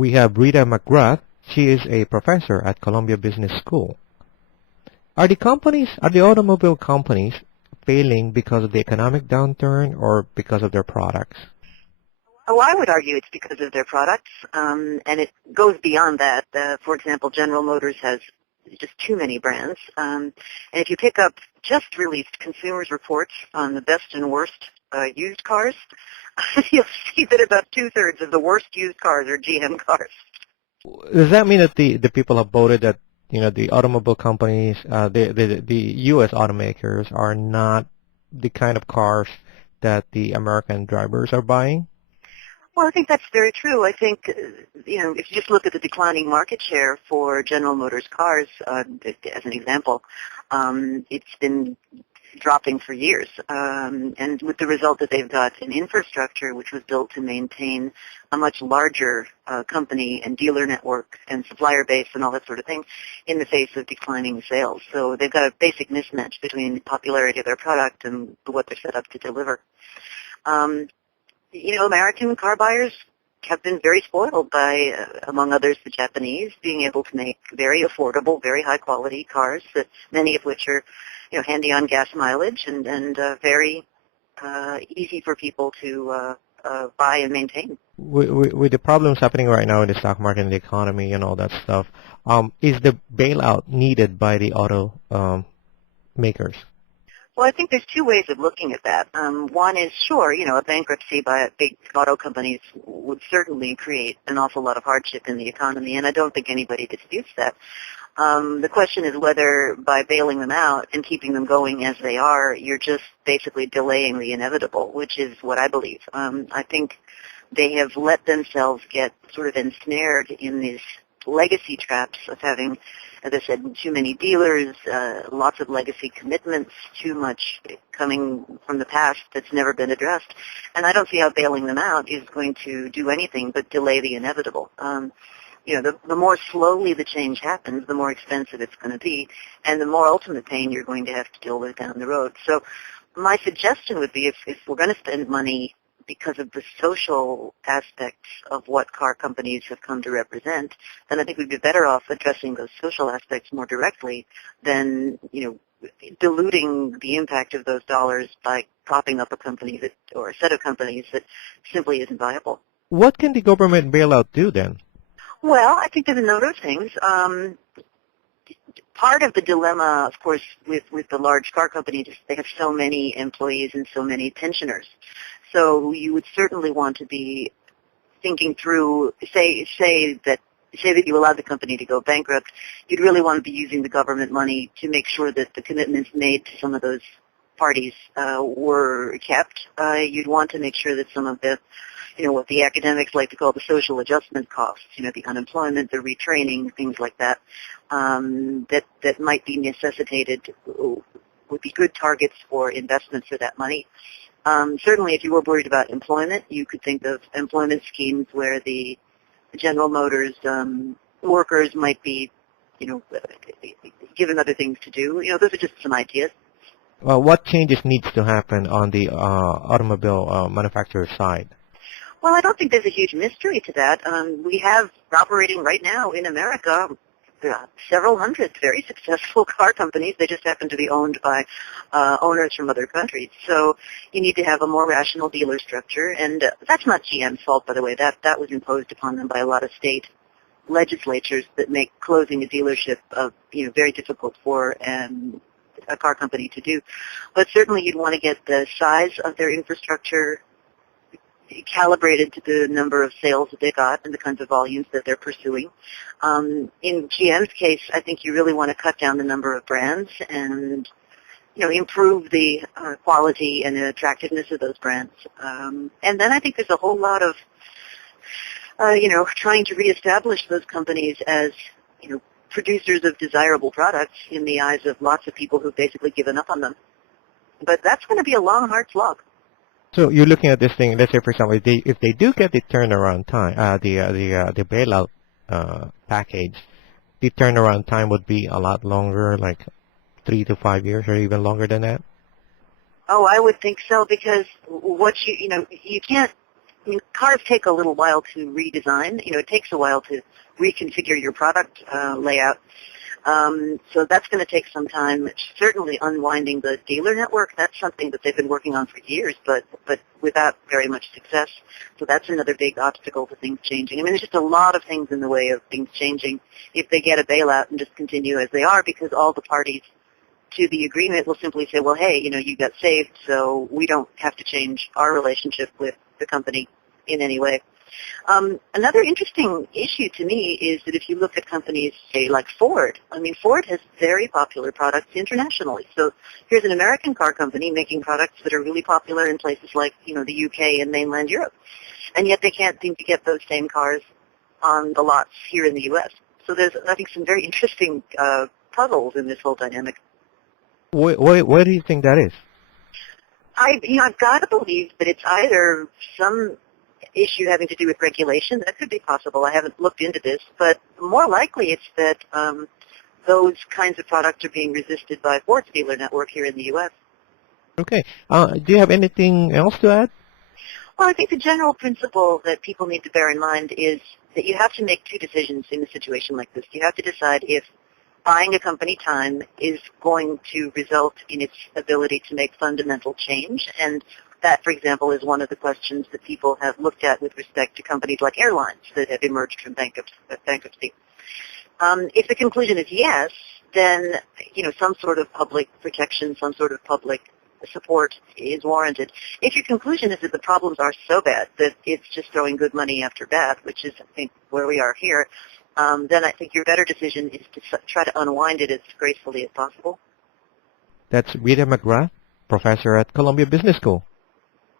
We have Rita McGrath. She is a professor at Columbia Business School. Are the automobile companies failing because of the economic downturn or because of their products? Oh, I would argue it's because of their products, and it goes beyond that. For example, General Motors has just too many brands. And if you pick up just released consumers reports on the best and worst used cars, you'll see that about two-thirds of the worst used cars are GM cars. Does that mean that the people have voted that the automobile companies, the U.S. automakers are not the kind of cars that the American drivers are buying? Well, I think that's very true. I think, if you just look at the declining market share for General Motors cars, as an example, it's been dropping for years. And with the result that they've got an infrastructure which was built to maintain a much larger company and dealer network and supplier base and all that sort of thing in the face of declining sales. So they've got a basic mismatch between the popularity of their product and what they're set up to deliver. American car buyers have been very spoiled by, among others, the Japanese being able to make very affordable, very high-quality cars, that many of which are, handy on gas mileage and very easy for people to buy and maintain. With the problems happening right now in the stock market and the economy and all that stuff, is the bailout needed by the auto makers? Well, I think there's two ways of looking at that. One is, sure, a bankruptcy by big auto companies would certainly create an awful lot of hardship in the economy, and I don't think anybody disputes that. The question is whether by bailing them out and keeping them going as they are, you're just basically delaying the inevitable, which is what I believe. I think they have let themselves get sort of ensnared in these legacy traps of having, as I said, too many dealers, lots of legacy commitments, too much coming from the past that's never been addressed. And I don't see how bailing them out is going to do anything but delay the inevitable. The more slowly the change happens, the more expensive it's going to be, and the more ultimate pain you're going to have to deal with down the road. So my suggestion would be if we're going to spend money because of the social aspects of what car companies have come to represent, then I think we'd be better off addressing those social aspects more directly than, diluting the impact of those dollars by propping up a company or a set of companies that simply isn't viable. What can the government bailout do then? Well, I think there's a number of things. Part of the dilemma, of course, with the large car companies is they have so many employees and so many pensioners. So you would certainly want to be thinking through, say that you allowed the company to go bankrupt, you'd really want to be using the government money to make sure that the commitments made to some of those parties were kept. You'd want to make sure that some of the, what the academics like to call the social adjustment costs, the unemployment, the retraining, things like that, that might be necessitated would be good targets for investments for that money. Certainly, if you were worried about employment, you could think of employment schemes where the General Motors workers might be, given other things to do. Those are just some ideas. Well, what changes needs to happen on the automobile manufacturer side? Well, I don't think there's a huge mystery to that. We have operating right now in America several hundred very successful car companies. They just happen to be owned by owners from other countries. So you need to have a more rational dealer structure, and that's not GM's fault, by the way. That was imposed upon them by a lot of state legislatures that make closing a dealership very difficult for a car company to do. But certainly you'd want to get the size of their infrastructure calibrated to the number of sales that they got and the kinds of volumes that they're pursuing. In GM's case, I think you really want to cut down the number of brands and, improve the quality and the attractiveness of those brands. And then I think there's a whole lot of, trying to reestablish those companies as, producers of desirable products in the eyes of lots of people who've basically given up on them. But that's going to be a long, hard slog. So you're looking at this thing. Let's say, for example, if they do get the turnaround time, the bailout package, the turnaround time would be a lot longer, like 3 to 5 years, or even longer than that. Oh, I would think so, because what you can't mean, cars take a little while to redesign. It takes a while to reconfigure your product layout. So that's going to take some time. Certainly unwinding the dealer network, that's something that they've been working on for years, but without very much success. So that's another big obstacle to things changing. I mean, there's just a lot of things in the way of things changing if they get a bailout and just continue as they are, because all the parties to the agreement will simply say, well, hey, you got saved, so we don't have to change our relationship with the company in any way. Another interesting issue to me is that if you look at companies, say, like Ford, I mean, Ford has very popular products internationally. So here's an American car company making products that are really popular in places like, the UK and mainland Europe. And yet they can't seem to get those same cars on the lots here in the U.S. So there's, I think, some very interesting puzzles in this whole dynamic. Why do you think that is? I've got to believe that it's either some issue having to do with regulation. That could be possible. I haven't looked into this, but more likely it's that those kinds of products are being resisted by Ford's dealer network here in the U.S. Okay. Do you have anything else to add? Well, I think the general principle that people need to bear in mind is that you have to make two decisions in a situation like this. You have to decide if buying a company time is going to result in its ability to make fundamental change, and that, for example, is one of the questions that people have looked at with respect to companies like airlines that have emerged from bankruptcy. If the conclusion is yes, then some sort of public protection, some sort of public support is warranted. If your conclusion is that the problems are so bad that it's just throwing good money after bad, which is, I think, where we are here, then I think your better decision is to try to unwind it as gracefully as possible. That's Rita McGrath, professor at Columbia Business School.